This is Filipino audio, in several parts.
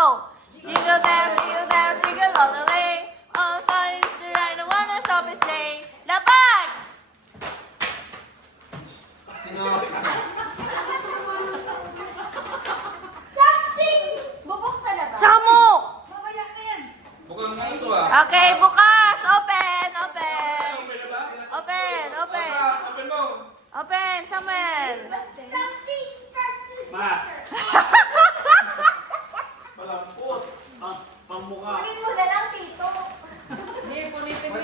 Go! Jingle bells, jingle all the way. All fun is to ride the wonders of his sleigh. Lapag! Something! Bubuksan na ba? Samo! Mamaya na yan. Mukhang ano to ah. Okay, bukas! Open! Open! Open na ba? Open! Open! Basta, open mo. Open, Samuel! Something starts with Mas. Malampot. Pamukha. Kunin mo na lang, Tito.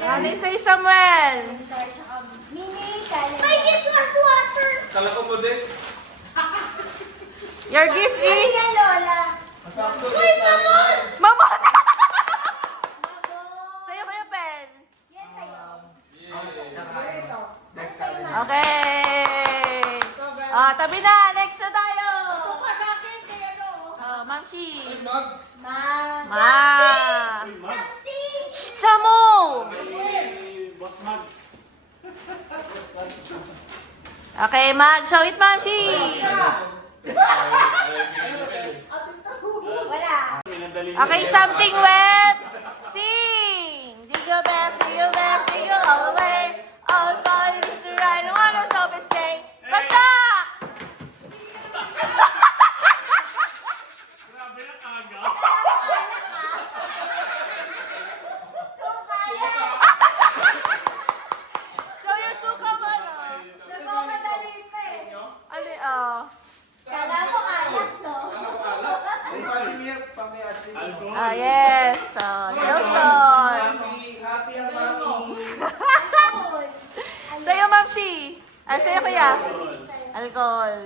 Ano say Samuel? Mini, kaya. I just want water. Kala ko mo des. Your gift Ay, is... yan, Lola. Masakto. Uy, mamon! Mama! Mamon. Sa'yo ko yung pen. Yan, sa'yo. Okay! Tabi na! Next na tayo! Ma'am Chi! Ay, mag. Ma. Ma! Uy, Mags. Something. Shh! Samo! Hey, Boss Mags. Okay, Mag. Show it, Ma'am Chi! Wala. Okay, something wet! Sing! Jingle bells, jingle all the way. All fun is to ride the wonders of his sleigh. Bagsak! Grabe na aga. Show your suka mo, no? Nagmamadali pa eh. Ali, oh. Kala mo alat, no? Ay, pati milk. Pati ate. Alcohol. Ah, yes. Oh, lotion. Happy ang mami. Alcohol. Sa'yo, Ma'am Shi. Ay, sa'yo, kuya. Alcohol.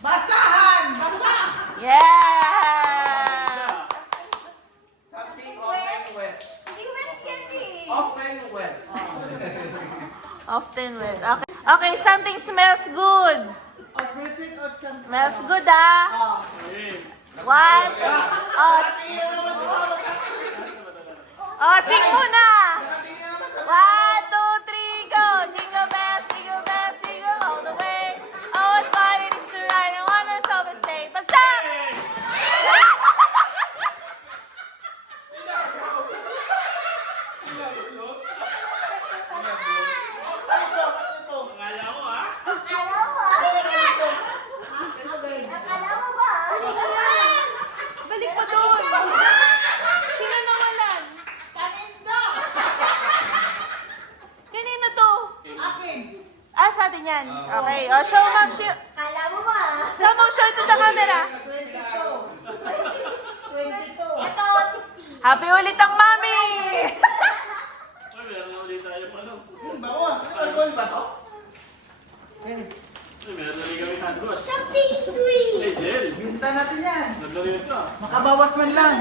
Basahan! Basa! Yeah! Something open wet. Hindi ko pwede yan eh. Open wet. Often with. Okay. Okay, something smells good. O, sweet, sweet, o, some... Smells good, ah. Hey. One. Oh, oh, sing muna. One, two, three, go. Jingle bells, jingle all the way. Oh, what fun it is to ride the wonders of a sleigh. Bagsak! Akala ko ha. Akala mo ah. Akala mo ba? Balik mo doon. Sino nawalan? Kaninda! Kanino to? Akin! Ah, sa atin yan. Okay. Oh, show, Ma'am. Akala mo ba? Sa Ma'am, show to the camera. 22. 22. Ito, 60. Happy ulit ang mami! Uy, meron na ulit tayo pa lang. Bawa, alcohol ba to? Uy, meron na ulit kami hand wash. Something sweet. Hey, Jel. Binta natin yan. Nagdali ito ah. Makabawas man lang.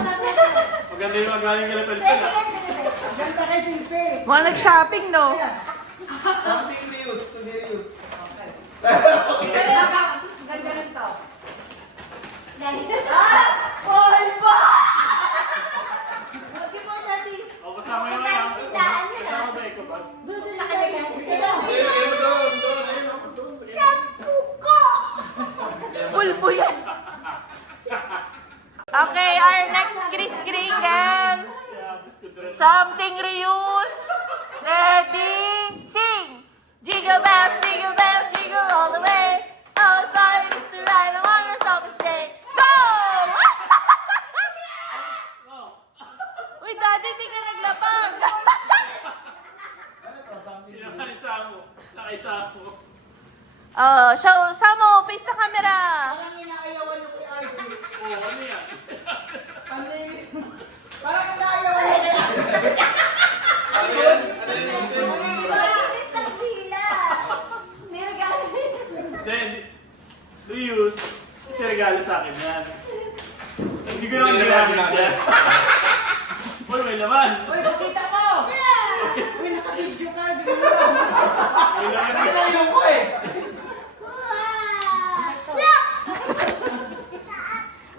Maganda yung magaling kala Pwede pelpel ah. yan, pwede. Ganda kay Pipe. Mga nag-shopping, no? Ayan. Something reuse. To be reused. Kaya ka, ganda rin to. Oy, ba? Okay po, Daddy. O, kasama yun ah. Kasama ba ikaw ba? Sa kanya yan. Ayun doon. Doon. Ayun doon. Shampoo ko! Bulbo yan. Okay, our next Chris Kringan. Something reuse. Ready, sing. Jingle bells, jingle all the way. All fun is to ride the wonders of a sleigh. Go! Uy, Daddy, di ka naglapag. Pinakalisa mo. Nakaisa mo. Oh, show, Samo, face the camera. Parang inaayawan niyo kay RJ. Oo, ano yan? Panlinis mo. Parang inaayawan niyo kay RJ. Ano yan? Ano yan? Malinis ng sila. Niragalo. Then, reuse. Kasi regalo sa akin yan. Hindi ko naman ginamit yan. Uy, may laman. Uy, pakita mo! Uy, naka-video ka. Bigyan mo. May laman Ano yan. yung ko eh? Look!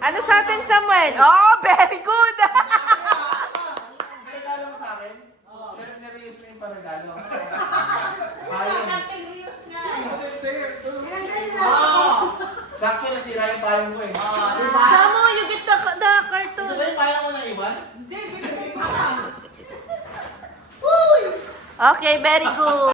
Ano sa atin, Samuel? Oh, very good. Regalo mo sa akin? Pero na-reuse mo yung paragalo. Something reuse nga. There. Nandun na. Sakto na sila. sira yung payong ko eh. Diba? Samo, you get the Ito cartoon. ba yung kaya mo na iwan? Hindi, binigay pa lang. Uy! Okay, very good.